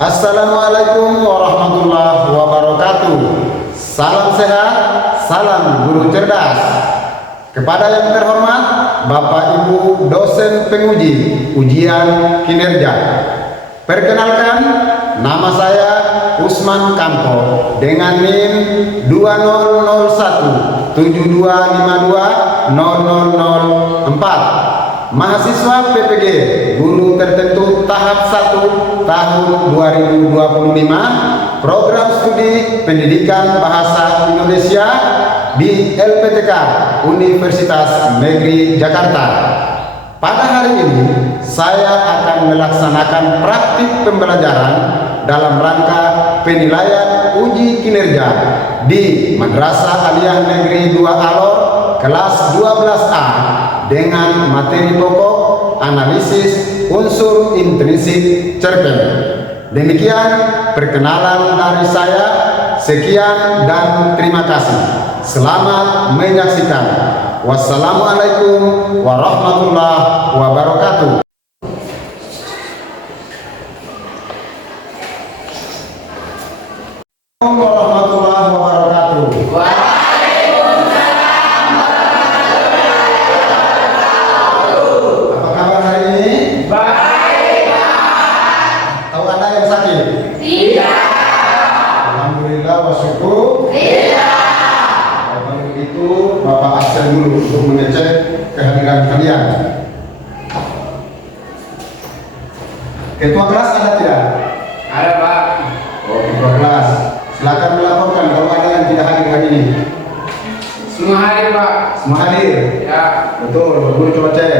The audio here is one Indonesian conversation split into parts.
Assalamualaikum warahmatullahi wabarakatuh. Salam sehat, salam guru cerdas. Kepada yang terhormat Bapak Ibu dosen penguji ujian kinerja. Perkenalkan, nama saya Usman Kampo dengan NIM 2001 7252 0004. Mahasiswa PPG Guru Tertentu tahap 1 tahun 2025, program studi Pendidikan Bahasa Indonesia di LPTK Universitas Negeri Jakarta. Pada hari ini saya akan melaksanakan praktik pembelajaran dalam rangka penilaian uji kinerja di Madrasah Aliyah Negeri 2 Alor kelas 12A dengan materi pokok analisis unsur intrinsik cerpen. Demikian perkenalan dari saya. Sekian dan terima kasih. Selamat menyaksikan. Wassalamualaikum warahmatullahi wabarakatuh. Warahmatullahi wabarakatuh. Dulu untuk mengecek kehadiran kalian. Ketua kelas ada tidak? Ada, Pak. Oh, ketua kelas. Silakan melaporkan kalau ada yang tidak hadir hari ini. Semua hadir, Pak. Semua hadir? Ya. Betul, guru coba cek.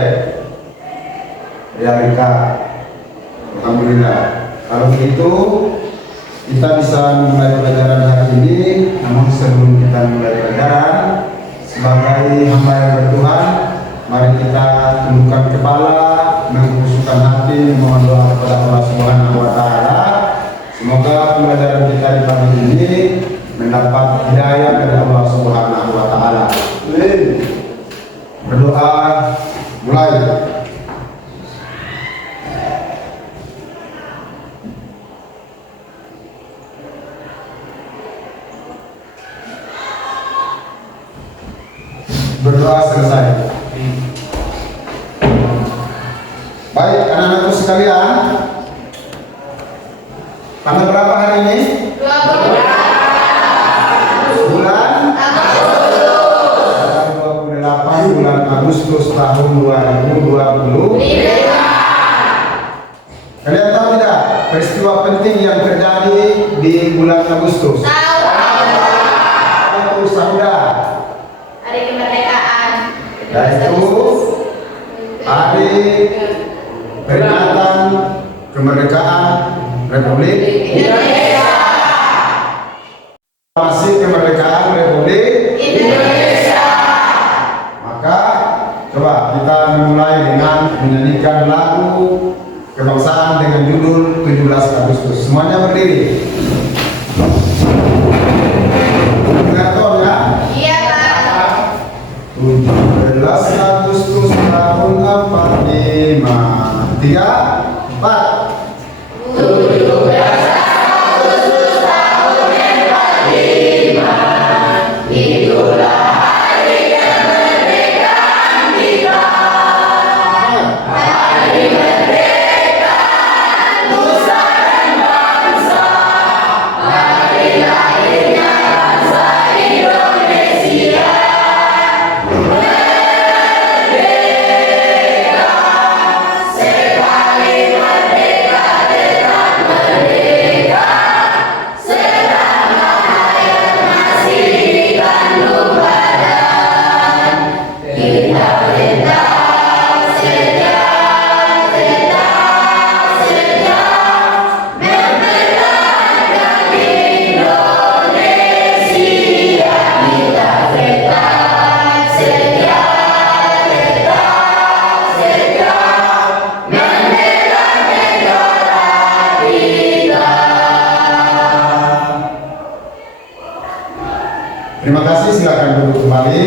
Ya, Rika. Alhamdulillah. Kalau begitu kita bisa mulai pelajaran hari ini. Namun sebelum kita mulai pelajaran, sebagai hamba yang bertuhan, mari kita tundukkan kepala, mengkhususkan hati, mohon doa kepada Allah Subhanahu wa Ta'ala. Semoga pembelajaran kita di pagi ini mendapat hidayah dari Allah Subhanahu wa Ta'ala. Berdoa, mulai. Berdoa selesai. Baik, anak-anakku sekalian, tanggal berapa hari ini? 12 bulan tanggal 28 bulan Agustus tahun 2020. Kalian tahu tidak peristiwa penting yang terjadi di bulan Agustus? Itu Sauda. Hari kemerdekaan. Yaitu hari peringatan kemerdekaan Republik Indonesia. Masih kemerdekaan Republik Indonesia. Maka coba kita memulai dengan menyanyikan lagu kebangsaan dengan judul 17 Agustus. Semuanya berdiri. Dengar ya? Iya, Pak. 17 Agustus tahun 45 3 4. 17 Agustus tahun 45, itulah hari kemerdekaan kita. Hari kemerdekaan nusa dan bangsa. Hari lahirnya bangsa Indonesia. Terima kasih, silakan duduk kembali.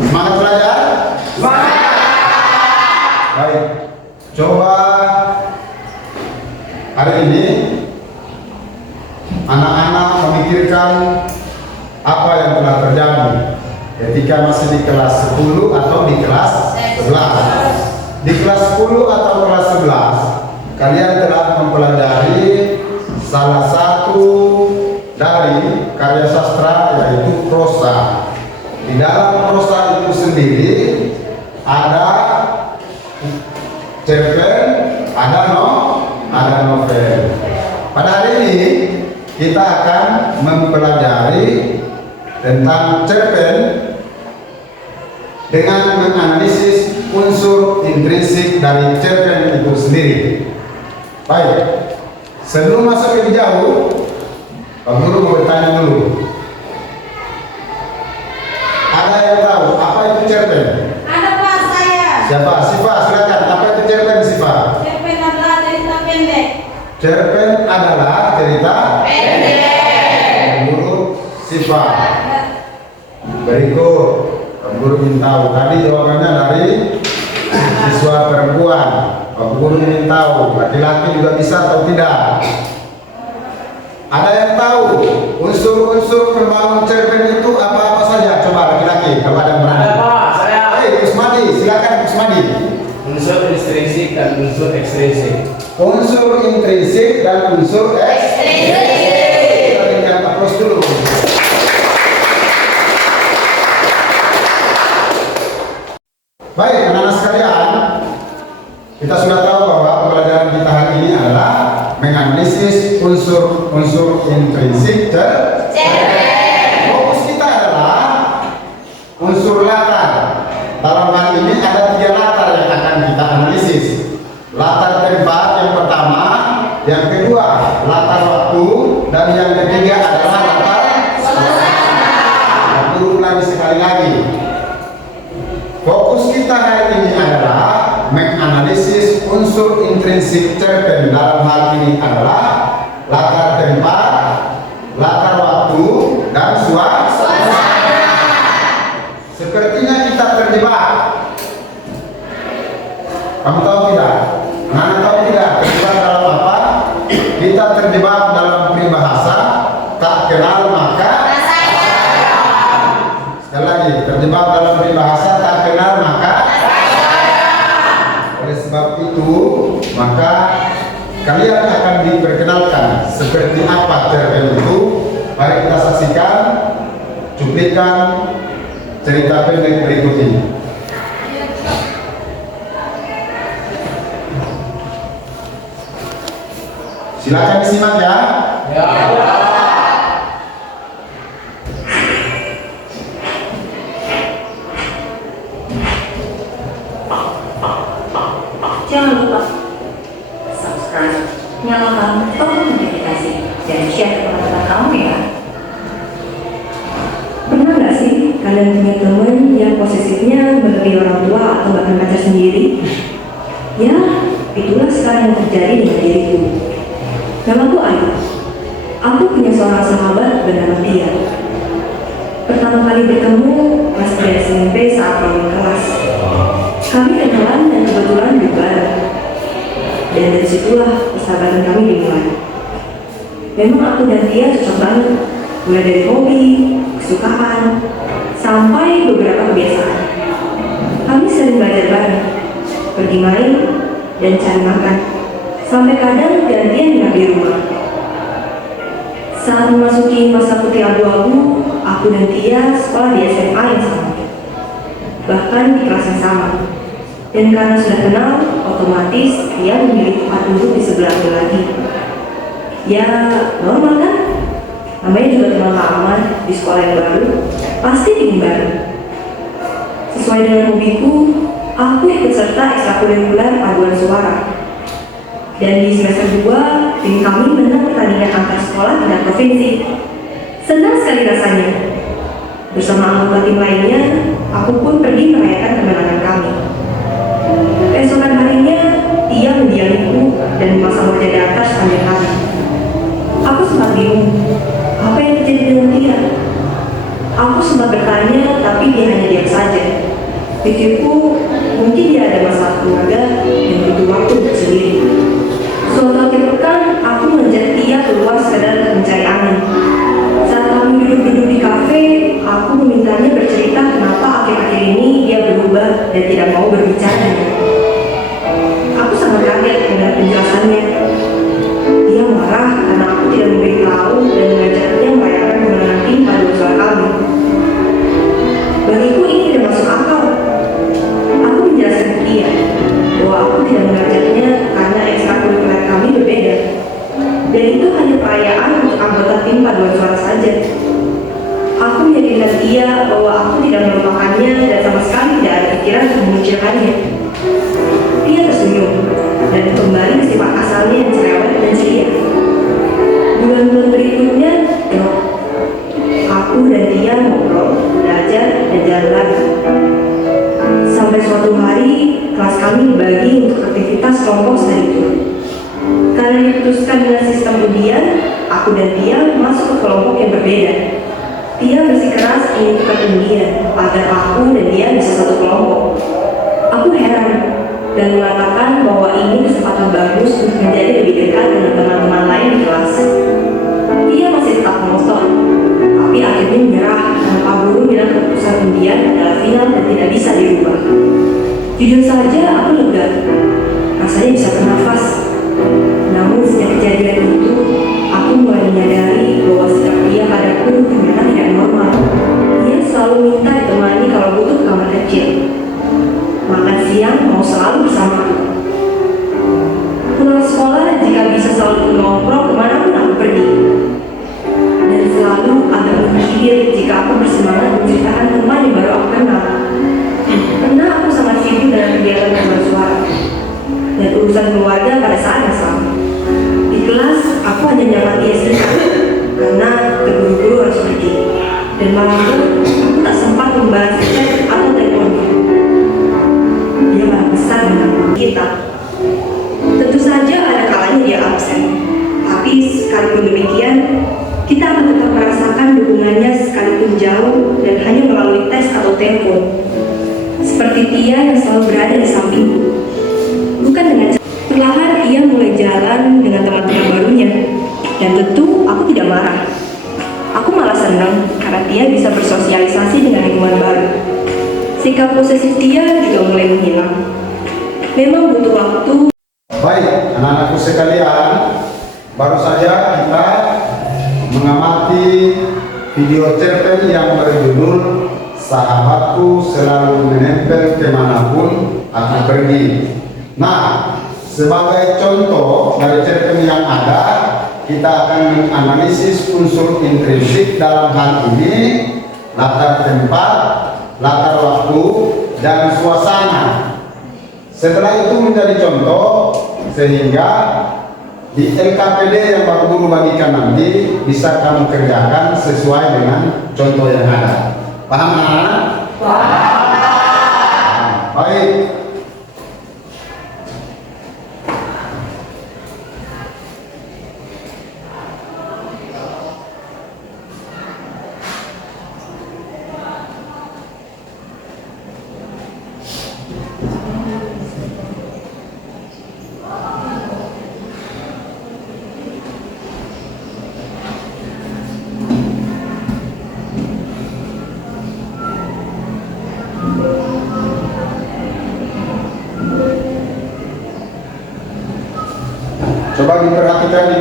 Semangat belajar? Baik, coba hari ini anak-anak memikirkan apa yang telah terjadi ketika masih di kelas 10 atau di kelas 11. Di kelas 10 atau kelas 11, kalian telah mempelajari salah satu dari karya sastra, yaitu prosa. Di dalam prosa itu sendiri ada cerpen, ada novel. Pada hari ini kita akan mempelajari tentang cerpen dengan menganalisis unsur intrinsik dari cerpen itu sendiri. Baik, sebelum masuk lebih jauh, Pak Guru mau bertanya dulu. Ada yang tahu apa itu cerpen? Ada Pak saya. Siapa? Siva, silakan. Apa itu cerpen, Siva? Cerpen adalah cerita pendek. Cerpen adalah cerita Pendek. Guru Siva. Berikut, Pak Guru ingin tahu. Tadi jawabannya dari siswa perempuan. Pak Guru ingin tahu, laki-laki juga bisa atau tidak? Ada yang tahu unsur-unsur pembangun cerpen itu apa-apa saja? Coba laki-laki, kalau ada yang berani. Ada Pak, saya. Hei, Kusmadi, silakan Kusmadi. Unsur intrinsik dan unsur ekstrinsik. Unsur intrinsik dan unsur ekstrinsik. Kita berikan aplaus dulu. Baik, anak-anak sekalian, kita sudah tahu bahwa pembelajaran kita hari ini adalah menganalisis unsur-unsur intrinsik cerpen. Fokus kita adalah unsur latar. Dalam hal ini ada 3 latar yang akan kita analisis. Latar tempat yang pertama, yang kedua latar waktu, dan yang ketiga adalah latar suasana. Guru ulangi sekali lagi. Fokus kita hari ini adalah menganalisis unsur intrinsik cerpen. Dalam hal ini adalah latar tempat, latar waktu, dan suasana. Sepertinya kita terjebak. Kamu tahu tidak? Anak tahu tidak? Terjebak dalam apa? Kita terjebak dalam peribahasa tak kenal maka. Sekali lagi, terjebak dalam peribahasa tak kenal maka. Oleh sebab itu, maka kalian akan diperkenalkan seperti apa cerpen itu. Mari kita saksikan cuplikan cerita pendek berikut ini. Silakan disimak ya. Ya. Jangan lupa subscribe, nyalakan tombol notifikasi, dan share ke teman-teman kamu ya. Pernah nggak sih kalian punya teman yang posisinya melebihi orang tua atau bahkan pacar sendiri? Ya, itulah sekarang yang terjadi dengan diriku. Namaku Ayu. Aku punya seorang sahabat bernama Tia. Pertama kali bertemu pas di SMP saat awal kelas. Kami kenalan dan kebetulan duduk bareng. Dan dari situlah persahabatan kami dimulai. Memang aku dan Tia cocok banget, mulai dari hobi, kesukaan, sampai beberapa kebiasaan. Kami sering belajar bareng, pergi main, dan cari makan, sampai kadang gantian nginep di rumah. Saat memasuki masa putih abu-abu, aku dan Tia sekolah di SMA yang sama, bahkan di kelas yang sama. Dan karena sudah kenal, otomatis Tia memilih tempat duduk di sebelah lagi. Ya, normal kan? Namanya juga teman lama di sekolah yang baru, pasti bikin bareng. Sesuai dengan hobiku, aku ikut serta ekstrakurikuler paduan suara. Dan di semester 2, tim kami menang pertandingan antar sekolah tingkat provinsi. Senang sekali rasanya. Bersama anggota tim lainnya, aku pun pergi merayakan kemenangan kami. Keesokan harinya, Tia mendiamiku dan memasang wajah datar sepanjang hari. Aku sempat bingung, apa yang terjadi dengan Tia? Aku sempat bertanya, tapi dia hanya diam saja. Pikirku, mungkin dia ada masalah keluarga dan butuh waktu untuk sendiri. Suatu akhir pekan, dan tidak mau berbicara denganku. Aku sangat kaget dengan penjelasannya. Dia marah karena aku tidak memberitahu dan mengajaknya merayakan kemenangan tim pada usaha kami. Bagiku ini tidak masuk akal. Aku menjelaskan ke dia bahwa aku tidak mengajaknya karena ekstrakurikuler kami berbeda, dan itu hanya perayaan untuk anggota tim paduan suara saja. Aku meyakinkan dia bahwa aku tidak melupakannya dan sama sekali tidak ada pikiran untuk mengucilkannya. Dia tersenyum dan kembali ke sifat asalnya yang cerewet dan ceria. Bulan-bulan berikutnya, aku dan dia ngobrol, belajar, dan jalan lagi. Sampai suatu hari, kelas kami dibagi untuk aktivitas kelompok studi tour. Karena diputuskan dengan sistem undian, aku dan dia masuk ke kelompok yang berbeda. Dia bersikeras ingin tukar undian agar aku dan dia bisa satu kelompok. Aku heran dan mengatakan bahwa ini kesempatan bagus untuk menjadi lebih dekat dengan teman-teman lain di kelas. Dia masih tetap ngotot, tapi akhirnya menyerah karena Pak Guru bilang keputusan undian adalah final dan tidak bisa dirubah. Jujur saja aku lega, rasanya bisa bernafas. Namun sejak kejadian itu, aku mulai menyadari bahwa sikap dia padaku ternyata tidak normal. Dia selalu minta ditemani kalau butuh ke kamar kecil. Makan siang mau selalu bersamaku. Pulang sekolah jika bisa selalu nongkrong kemanapun aku pergi. Dan selalu agak menggigil jika aku bersemangat menceritakan teman yang baru aku kenal. Karena aku sangat sibuk dengan kegiatan paduan suara dan urusan keluarga pada saat yang sama. Di kelas, aku hanya nyaman dia sebentar karena guru-guru harus pergi. Dan malam itu, aku tak sempat membalas chat atau teleponnya. Dia marah besar dengan kita. Tentu saja ada kalanya dia absen. Tapi sekalipun demikian, kita akan tetap merasakan dukungannya sekalipun jauh dan hanya melalui tes atau telepon. Seperti dia yang selalu berada di sampingku. Bukan dengan perlahan ia mulai jalan dengan teman-teman barunya. Dan tentu aku tidak marah. Aku malah senang karena dia bisa bersosialisasi dengan lingkungan baru. Sikap posesif dia juga mulai menghilang. Memang butuh waktu. Baik, anak-anakku sekalian, baru saja kita mengamati video cerpen yang berjudul Sahabatku Selalu Menempel Kemanapun Aku Pergi. Nah, sebagai contoh dari cerpen yang ada, kita akan menganalisis unsur intrinsik dalam hal ini, latar tempat, latar waktu, dan suasana. Setelah itu menjadi contoh, sehingga di LKPD yang Pak Guru bagikan nanti bisa kamu kerjakan sesuai dengan contoh yang ada. Paham anak-anak? Paham. Baik. Coba diperhatikan di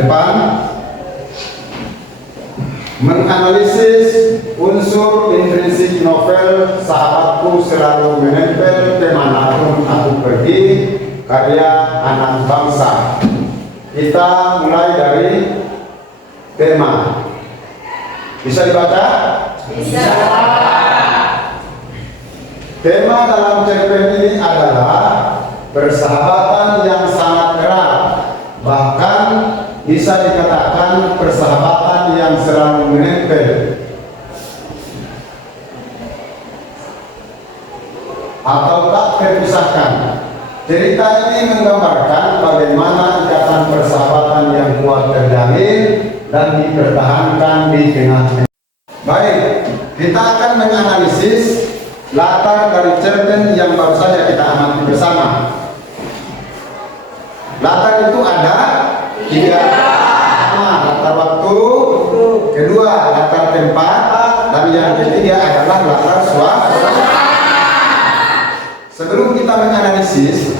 depan. Menganalisis unsur intrinsik novel Sahabatku Selalu Menempel Kemanapun Aku Pergi, karya anak bangsa. Kita mulai dari tema. Bisa dibaca? Bisa. Tema dalam cerpen ini adalah persahabatan yang sangat erat, bahkan bisa dikatakan persahabatan yang selalu menempel atau tak terpisahkan. Cerita ini menggambarkan bagaimana ikatan persahabatan yang kuat terjalin dan dipertahankan di tengah-tengah. Baik, kita akan menganalisis latar dari cerpen yang baru saja kita amati bersama. Latar itu ada tiga. Pertama, latar waktu. Kedua, latar tempat. Dan yang ketiga adalah latar suasana. analisis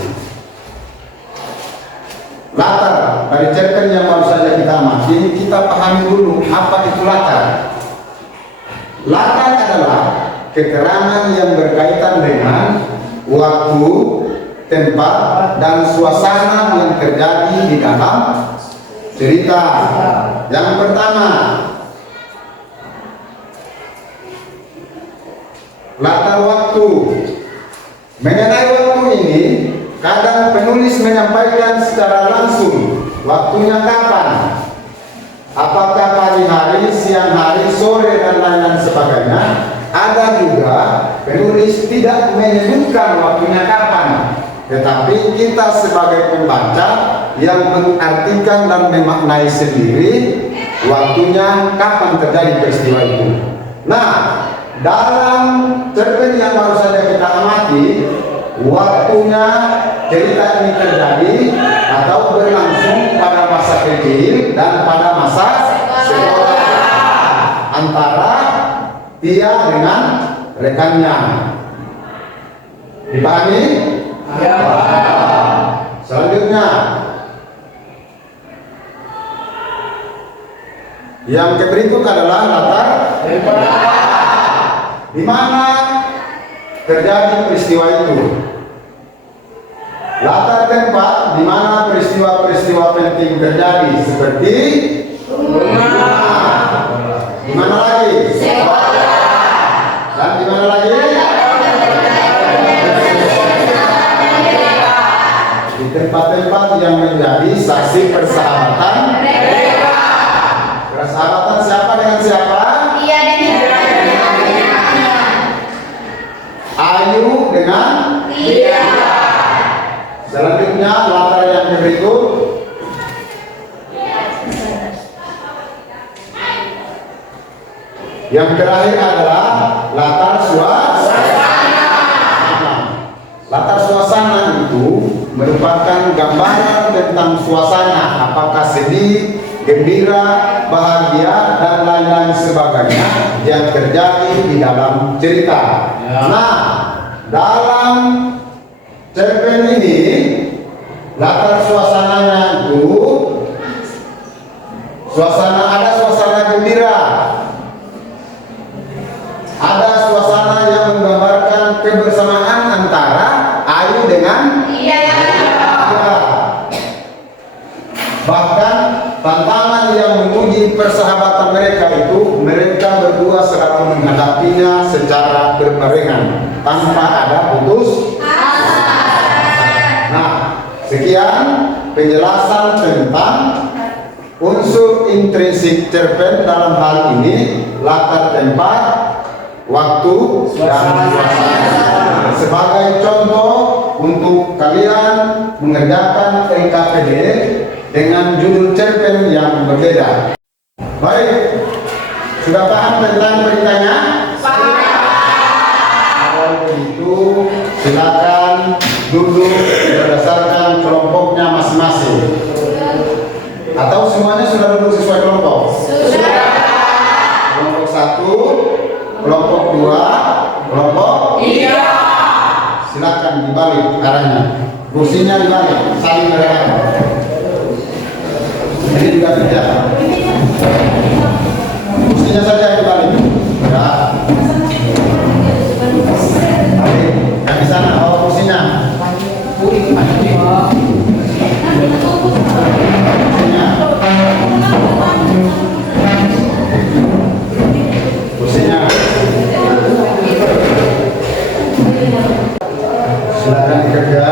latar dari cerpen yang baru saja kita amati, kita pahami dulu apa itu latar. Latar adalah keterangan yang berkaitan dengan waktu, tempat, dan suasana yang terjadi di dalam cerita. Yang pertama, latar waktu. Mengenai waktu ini, kadang penulis menyampaikan secara langsung waktunya kapan. Apakah pagi hari, siang hari, sore, dan lain-lain sebagainya. Ada juga penulis tidak menyebutkan waktunya kapan, tetapi kita sebagai pembaca yang mengartikan dan memaknai sendiri waktunya kapan terjadi peristiwa itu. Nah, dalam cerpen yang baru saja kita amati, waktunya cerita ini terjadi atau berlangsung pada masa kecil dan pada masa sekolah antara dia dengan rekannya. Dipahami? Ya, Pak. Selanjutnya, yang berikut adalah latar di mana terjadi peristiwa itu. Latar tempat di mana peristiwa-peristiwa penting terjadi seperti rumah. Di mana lagi? Sekolah. Dan di mana lagi? Di tempat-tempat yang menjadi saksi persahabatan. Persahabatan siapa dengan siapa? Iya dengan Ayu dengan iya. Selanjutnya latar yang berikut. Yang terakhir adalah latar suasana. Latar suasana itu merupakan gambaran tentang suasana, apakah sedih, gembira, bahagia, dan lain-lain sebagainya yang terjadi di dalam cerita. Ya. Nah, dalam cerpen ini latar suasananya itu ada suasana gembira, ada suasana yang menggambarkan kebersamaan antara Ayu dengan Iya. Ira. Bahkan tantangan yang menguji persahabatan mereka itu, mereka berdua selalu menghadapinya secara berbarengan tanpa ada putus. Nah, sekian penjelasan tentang unsur intrinsik cerpen dalam hal ini, latar tempat, waktu, dan suasana. Sebagai contoh untuk kalian mengerjakan LKPD dengan judul cerpen yang berbeda. Baik, sudah paham tentang beritanya? Kalau begitu, silakan duduk berdasarkan kelompoknya masing-masing. Atau semuanya sudah duduk sesuai kelompok? Sudah. Kelompok 1, kelompok 2, kelompok 3. Silakan dibalik arahnya. Kursinya dibalik, saling berdekatan. Ini juga tidak. Kursinya saja yang dibalik. Ya. Balik. Yang di sana, kursinya. Kursinya. Silakan bekerja,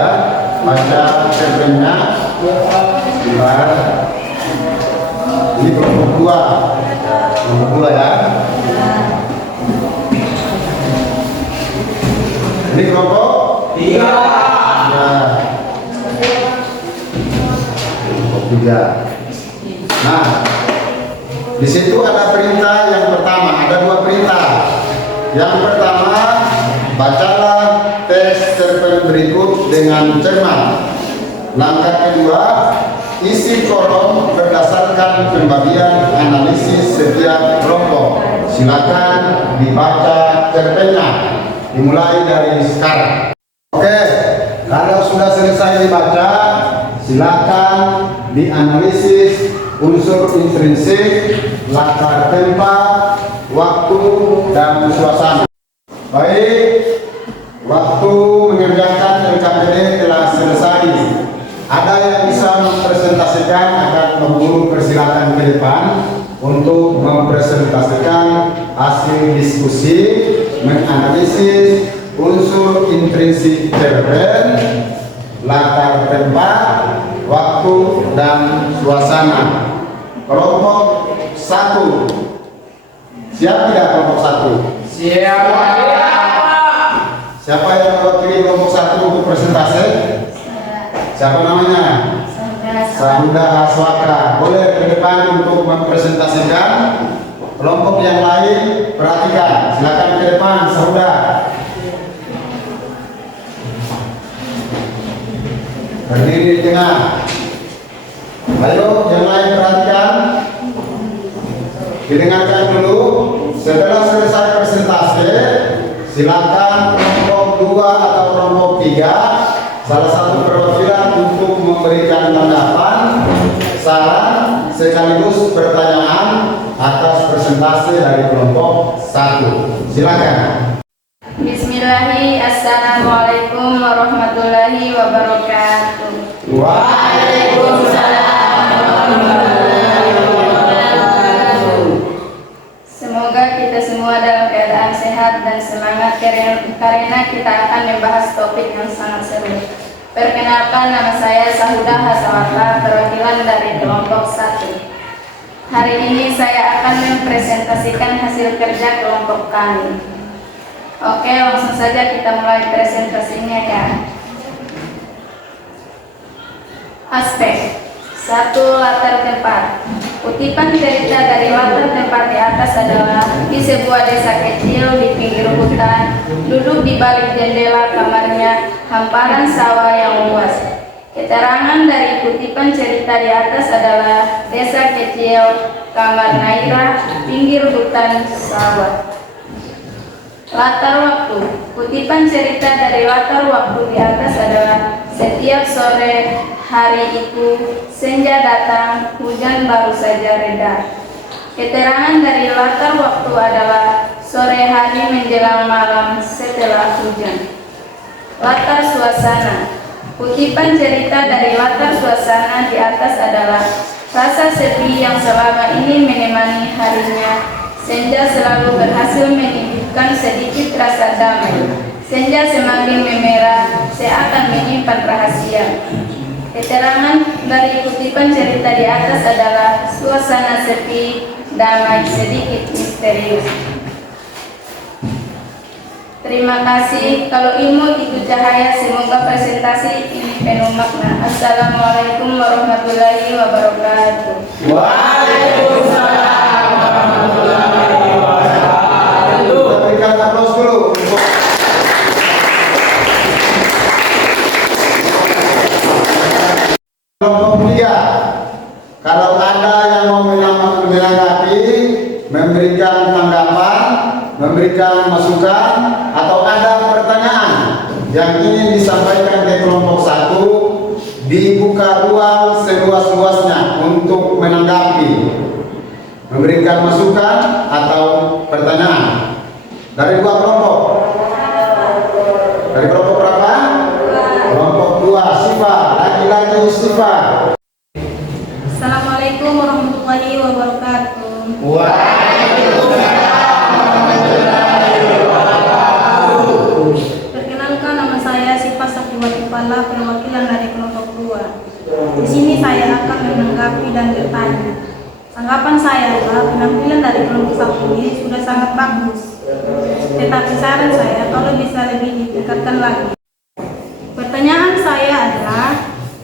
baca cerpennya. Ini kelompok 2. Kelompok 2 ya. Ini kelompok 3. Kelompok 3. Nah, di situ ada perintah yang pertama, ada 2 perintah. Yang pertama, bacalah teks cerpen berikut dengan cermat. Langkah kedua, isi kolom berdasarkan pembagian analisis setiap kelompok. Silakan dibaca cerpennya. Dimulai dari sekarang. Oke, Kalau sudah selesai dibaca, silakan dianalisis unsur intrinsik, latar tempat, waktu, dan suasana. Baik, waktu mengerjakan LKPD telah selesai. Ada yang bisa mempresentasikan akan memburu persilakan ke depan untuk mempresentasikan hasil diskusi menganalisis unsur intrinsik cerpen, latar tempat, waktu, dan suasana. Kelompok 1. Siap tidak kelompok 1? Siapa? Siapa yang mewakili kelompok 1 untuk presentasi? Siapa namanya? Sahuda Aswaka. Boleh ke depan untuk mempresentasikan. Kelompok yang lain perhatikan. Silakan ke depan, Sahuda. Berdiri di tengah. Ayo, yang lain perhatikan. Didengarkan dulu. Setelah selesai presentasi, silakan kelompok 2 atau kelompok 3, salah satu perwakilan untuk memberikan tanggapan, saran, sekaligus pertanyaan atas presentasi dari kelompok 1. Silakan. Bismillahirrahmanirrahim. Assalamualaikum warahmatullahi wabarakatuh. Waalaikumsalam warahmatullahi wabarakatuh. Semoga kita semua dalam keadaan sehat dan semangat karena kita akan membahas topik yang sangat seru. Perkenalkan, nama saya Sahuda Hasawata, perwakilan dari kelompok 1. Hari ini saya akan mempresentasikan hasil kerja kelompok kami. Oke, langsung saja kita mulai presentasinya ya. Aspek 1. Latar tempat. Kutipan cerita dari latar tempat di atas adalah di sebuah desa kecil di pinggir hutan, duduk di balik jendela kamarnya, hamparan sawah yang luas. Keterangan dari kutipan cerita di atas adalah desa kecil, kamar Naira, pinggir hutan sawah. Latar waktu. Kutipan cerita dari latar waktu di atas adalah setiap sore hari itu senja datang, hujan baru saja reda. Keterangan dari latar waktu adalah sore hari menjelang malam setelah hujan. Latar suasana. Kutipan cerita dari latar suasana di atas adalah rasa sepi yang selama ini menemani harinya. Senja selalu berhasil menimbulkan sedikit rasa damai. Senja semakin memerah, seakan menyimpan rahasia. Keterangan dari kutipan cerita di atas adalah suasana sepi, damai, sedikit misterius. Terima kasih. Kalau ilmu itu cahaya, semoga presentasi ini penuh makna. Assalamualaikum warahmatullahi wabarakatuh. Waalaikumsalam warahmatullahi wabarakatuh. Kita berikan aplaus dulu. Kelompok 3. Kalau ada yang mau menanggapi, memberikan tanggapan, memberikan masukan, atau ada pertanyaan yang ingin disampaikan ke kelompok 1, dibuka ruang seluas-luasnya untuk menanggapi, memberikan masukan atau pertanyaan. Dari 2 kelompok. Dari kelompok berapa? Kelompok 2. Siva, laki-laki Siva. Assalamualaikum warahmatullahi wabarakatuh. Perkenalkan, nama saya Siva Safiwati Pala, perwakilan dari kelompok 2. Di sini saya akan menanggapi dan bertanya. Tanggapan saya adalah penampilan dari kelompok 1 ini sudah sangat bagus. Tetapi saran saya kalau bisa lebih ditingkatkan lagi. Pertanyaan saya adalah,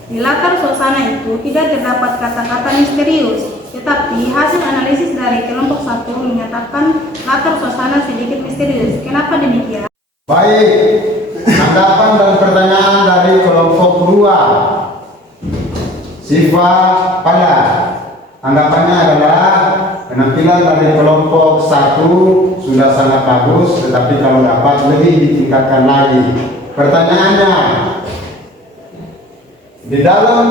di latar suasana itu tidak terdapat kata-kata misterius, tetapi hasil analisis dari kelompok 1 menyatakan latar suasana sedikit misterius. Kenapa demikian? Baik, tanggapan dan pertanyaan dari kelompok 2. Siva Pala. Tanggapannya adalah penampilan dari kelompok 1 sudah sangat bagus, tetapi kalau dapat lebih ditingkatkan lagi. Pertanyaannya, Di dalam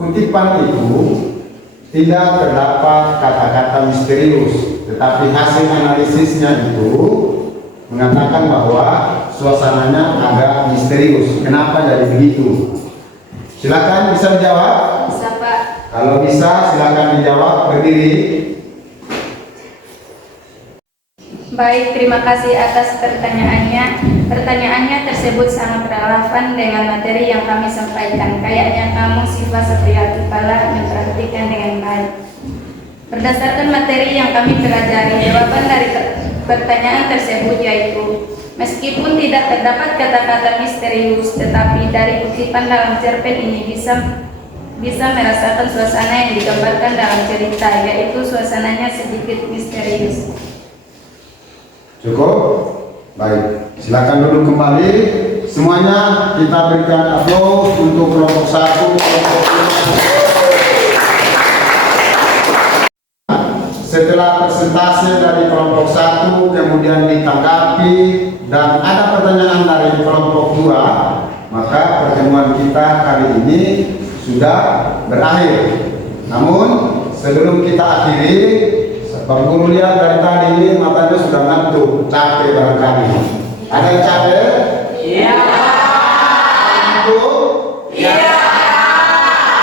kutipan itu tidak terdapat kata-kata misterius, tetapi hasil analisisnya itu mengatakan bahwa suasananya agak misterius. Kenapa jadi begitu? Silakan bisa dijawab. Bisa, Pak. Kalau bisa silakan dijawab berdiri. Baik, terima kasih atas pertanyaannya. Pertanyaannya tersebut sangat relevan dengan materi yang kami sampaikan. Kayaknya kamu Siva Satria Kepala memperhatikan dengan baik. Berdasarkan materi yang kami pelajari, jawaban dari pertanyaan tersebut yaitu meskipun tidak terdapat kata-kata misterius, tetapi dari kutipan dalam cerpen ini bisa merasakan suasana yang digambarkan dalam cerita, yaitu suasananya sedikit misterius. Cukup? Baik, silakan duduk kembali. Semuanya kita berikan aplaus untuk kelompok 1, kelompok 2. Setelah presentasi dari kelompok 1 kemudian ditanggapi dan ada pertanyaan dari kelompok 2, maka pertemuan kita kali ini sudah berakhir. Namun sebelum kita akhiri, Bang Guru lihat dari tadi ini matanya sudah ngantuk, capek barangkali. Ada yang capek? Iya. Ngantuk? Iya.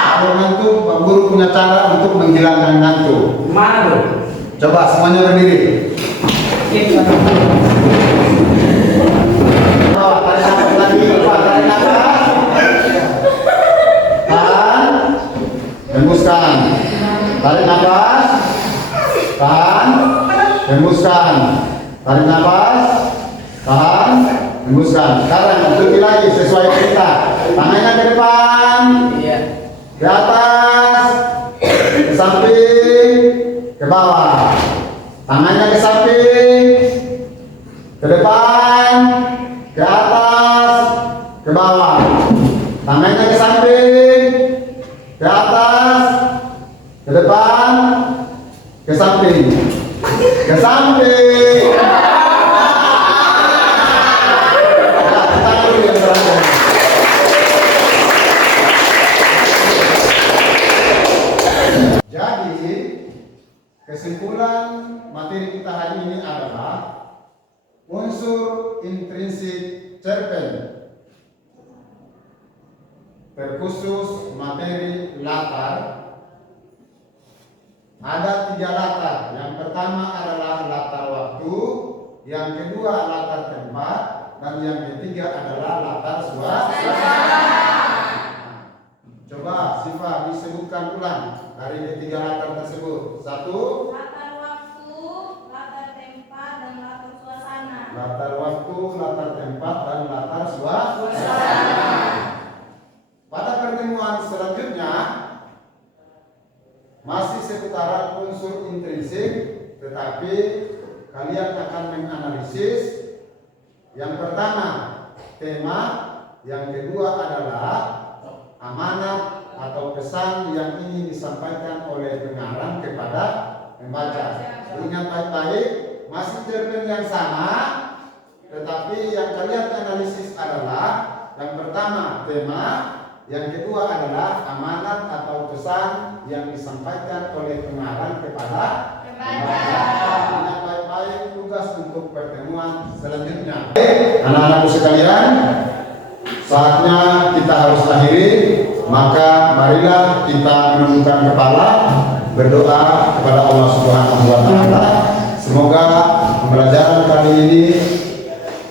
Kalau ngantuk, Bang Guru punya cara untuk menghilangkan ngantuk. Mana tuh? Coba semuanya berdiri. Oh, tarik nafas lagi, Pak. Tarik nafas. Tahan. Hembuskan. Tarik nafas. Tahan, hembuskan. Tarik nafas. Tahan, hembuskan. Sekarang ikuti lagi sesuai cerita. Tangannya ke depan, Iya. ke atas, ke samping, ke bawah. Tangannya ke samping, ke depan, ke atas, ke bawah. Tangannya ke samping, ke atas, ke depan, ke samping, ke samping. Jadi kesimpulan materi kita hari ini adalah unsur intrinsik cerpen, terkhusus materi latar. Ada 3 latar. Yang pertama adalah latar waktu, yang kedua latar tempat, dan yang ketiga adalah latar suasana. Coba Siva disebutkan ulang dari ketiga latar tersebut. 1. Latar waktu, latar tempat, dan latar suasana. Latar waktu, latar tempat, dan latar suasana. Pada pertemuan selanjutnya masih seputaran unsur intrinsik, tetapi kalian akan menganalisis yang pertama tema, yang kedua adalah amanat atau pesan yang ingin disampaikan oleh pengarang kepada pembaca. Ingat baik-baik, masih cerpen yang sama, tetapi yang kalian analisis adalah yang pertama tema, yang kedua adalah amanat atau pesan yang disampaikan oleh pengarang kepada pembaca. Ingat baik-baik tugas untuk pertemuan selanjutnya. Anak-anakku sekalian, saatnya kita harus akhiri, maka marilah kita menundukkan kepala, berdoa kepada Allah Subhanahu wa Ta'ala. Semoga pembelajaran kali ini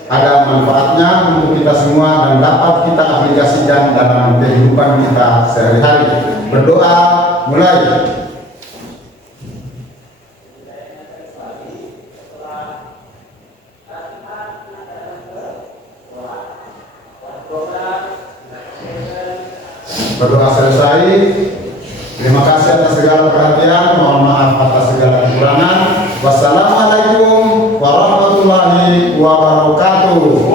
ada manfaatnya untuk kita semua dan dapat kita aplikasikan dalam kehidupan kita sehari-hari. Berdoa mulai. Berdoa selesai. Terima kasih atas segala perhatian. Mohon maaf atas segala kekurangan. Wassalamualaikum warahmatullahi wabarakatuh.